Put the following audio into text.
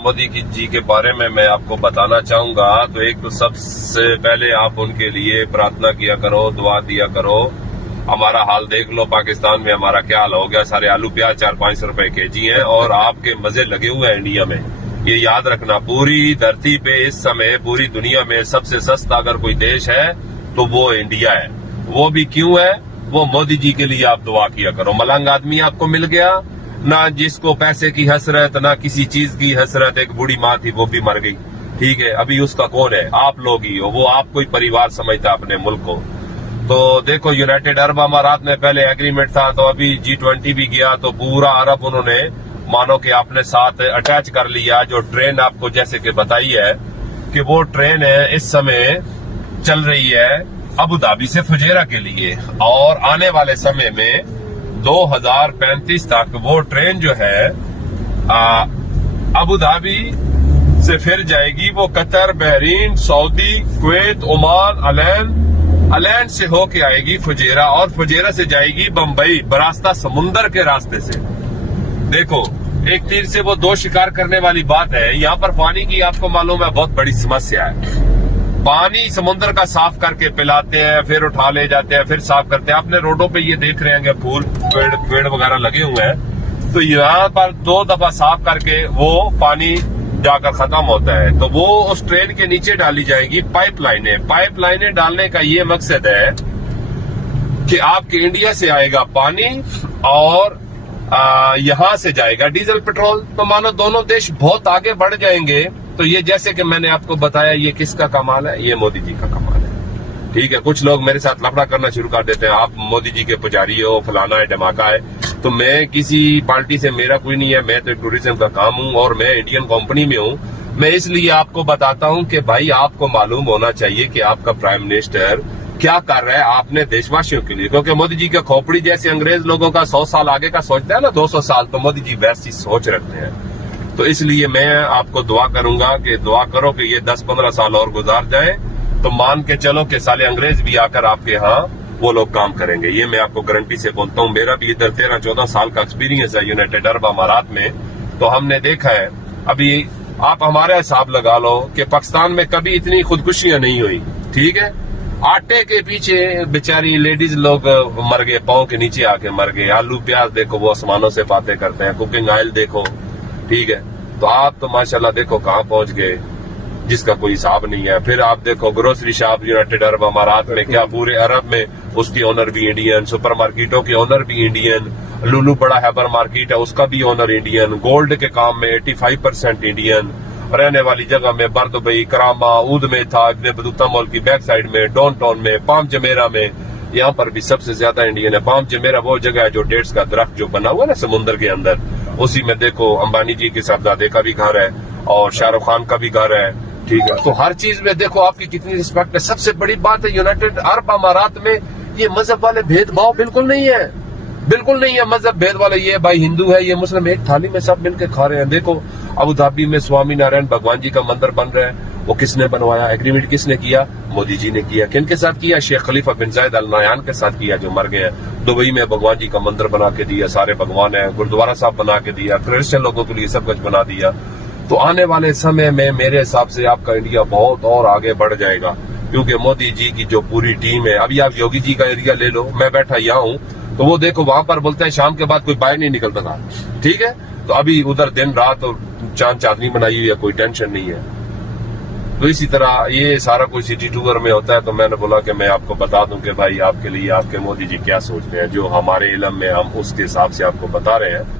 मोदी जी के बारे में मैं आपको बताना चाहूंगा। तो एक तो सबसे पहले आप उनके लिए प्रार्थना किया करो, दुआ दिया करो। हमारा हाल देख लो, पाकिस्तान में हमारा क्या हाल हो गया। सारे आलू प्याज 4-5 रुपए केजी हैं और आपके मजे लगे हुए हैं इंडिया में। ये याद रखना, पूरी धरती पे इस समय पूरी दुनिया में सबसे सस्ता अगर कोई देश है तो वो इंडिया है। वो भी क्यों है? वो मोदी जी के लिए आप दुआ किया करो। मलंग आदमी आपको मिल गया ना, जिसको पैसे की हसरत ना किसी चीज की हसरत। एक बूढ़ी माँ थी, वो भी मर गई, ठीक है। अभी उसका कौन है? आप लोग ही हो। वो आपको ही परिवार समझता अपने मुल्क को। तो देखो, यूनाइटेड अरब अमारात में पहले एग्रीमेंट था, तो अभी G20 भी गया तो पूरा अरब उन्होंने मानो कि अपने साथ अटैच कर लिया। जो ट्रेन आपको जैसे कि बताई है कि वो ट्रेन है इस समय चल रही है अबू धाबी से फुजेरा के लिए, और आने वाले समय में 2035 तक वो ट्रेन जो है अबू धाबी से फिर जाएगी। वो Qatar, Bahrain, Saudi, Kuwait, Oman, Al Ain से होके आएगी फुजेरा, और फुजेरा से जाएगी बंबई बरास्ता समुंदर के रास्ते से। देखो, एक तीर से वो दो शिकार करने वाली बात है। यहाँ पर पानी की आपको मालूम है बहुत बड़ी समस्या है। पानी समुद्र का साफ करके पिलाते हैं, फिर उठा ले जाते हैं, फिर साफ करते हैं। आपने रोडों पे ये देख रहे हैं फूल पेड़ वगैरह लगे हुए हैं, तो यहाँ पर 2 दफा साफ करके वो पानी जाकर खत्म होता है। तो वो उस ट्रेन के नीचे डाली जाएगी पाइपलाइनें डालने का ये मकसद है कि आपके इंडिया से आएगा पानी और यहाँ से जाएगा डीजल पेट्रोल। तो मानो दोनों देश बहुत आगे बढ़ जाएंगे। तो ये जैसे कि मैंने आपको बताया, ये किसका कमाल है? ये मोदी जी का कमाल है, ठीक है। कुछ लोग मेरे साथ लफड़ा करना शुरू कर देते हैं, आप मोदी जी के पुजारी हो, फलाना है, धमाका है। तो मैं किसी पार्टी से मेरा कोई नहीं है, मैं तो टूरिज्म का काम हूँ और मैं इंडियन कंपनी में हूँ। मैं इसलिए आपको बताता हूँ कि भाई आपको मालूम होना चाहिए कि आपका प्राइम मिनिस्टर क्या कर रहा है आपने देशवासियों के लिए। क्योंकि मोदी जी के खोपड़ी जैसे अंग्रेज लोगों का 100 साल आगे का सोचता है ना, 200 साल, तो मोदी जी वैसी सोच रखते हैं। तो इसलिए मैं आपको दुआ करूंगा कि दुआ करो कि ये 10-15 साल और गुजार जाए, तो मान के चलो कि साले अंग्रेज भी आकर आपके यहाँ वो लोग काम करेंगे। ये मैं आपको गारंटी से बोलता हूँ। मेरा भी इधर 13-14 साल का एक्सपीरियंस है यूनाइटेड अरब अमारात में। तो हमने देखा है, अभी आप हमारा हिसाब लगा लो कि पाकिस्तान में कभी इतनी खुदकुशियां नहीं हुई, ठीक है। आटे के पीछे बेचारी लेडीज लोग मर गए, पाँव के नीचे आके मर गए। आलू प्याज देखो वो आसमानों से बातें करते हैं, कुकिंग ऑयल देखो, ठीक है। तो आप तो माशाल्लाह देखो कहाँ पहुंच गए, जिसका कोई हिसाब नहीं है। फिर आप देखो ग्रोसरी शॉप यूनाइटेड अरब अमारात में, क्या पूरे अरब में उसकी ओनर भी इंडियन, सुपरमार्केटों के ओनर भी इंडियन, लुलू बड़ा हैबर मार्केट है उसका भी ओनर इंडियन, गोल्ड के काम में 85% इंडियन, रहने वाली जगह में बरदुबई, करामा, ऊद में था, इब्ने बतूता मॉल की बैक साइड में, डाउन टाउन में, पाम जमेरा में, यहाँ पर भी सबसे ज्यादा इंडियन है। पाम जमेरा वो जगह है जो डेट्स का दरख्त जो बना हुआ है ना समुद्र के अंदर, उसी में देखो अंबानी जी के साहबजादे का भी घर है और शाहरुख खान का भी घर है, ठीक है। तो हर चीज में देखो आपकी कितनी रिस्पेक्ट है। सबसे बड़ी बात है यूनाइटेड अरब अमारात में ये मजहब वाले भेदभाव बिल्कुल नहीं है, बिल्कुल नहीं है मजहब भेद वाले। ये भाई हिंदू है, ये मुस्लिम, एक थाली में सब मिलकर खा रहे हैं। देखो अबू धाबी में स्वामी नारायण भगवान जी का मंदिर बन रहा है, वो किसने बनवाया? एग्रीमेंट किसने किया? मोदी जी ने किया। किन के साथ किया? शेख खलीफा बिन जायद अल नहयान के साथ किया, जो मर गए हैं। दुबई में भगवान जी का मंदिर बना के दिया, सारे भगवान है, गुरुद्वारा साहब बना के दिया, क्रिश्चियन लोगों के लिए सब कुछ बना दिया। तो आने वाले समय में मेरे हिसाब से आपका इंडिया बहुत और आगे बढ़ जाएगा, क्योंकि मोदी जी की जो पूरी टीम है। अभी आप योगी जी का एरिया ले लो, मैं बैठा यहाँ हूँ, तो वो देखो वहां पर बोलते हैं शाम के बाद कोई बाहर नहीं निकलता था, ठीक है। तो अभी उधर दिन रात और चांद चांदनी बनाई हुई है, कोई टेंशन नहीं है। तो इसी तरह ये सारा कुछ सिटी टूर में होता है। तो मैंने बोला कि मैं आपको बता दूं कि भाई आपके लिए आपके मोदी जी क्या सोच रहे हैं, जो हमारे इल्म में हम उसके हिसाब से आपको बता रहे हैं।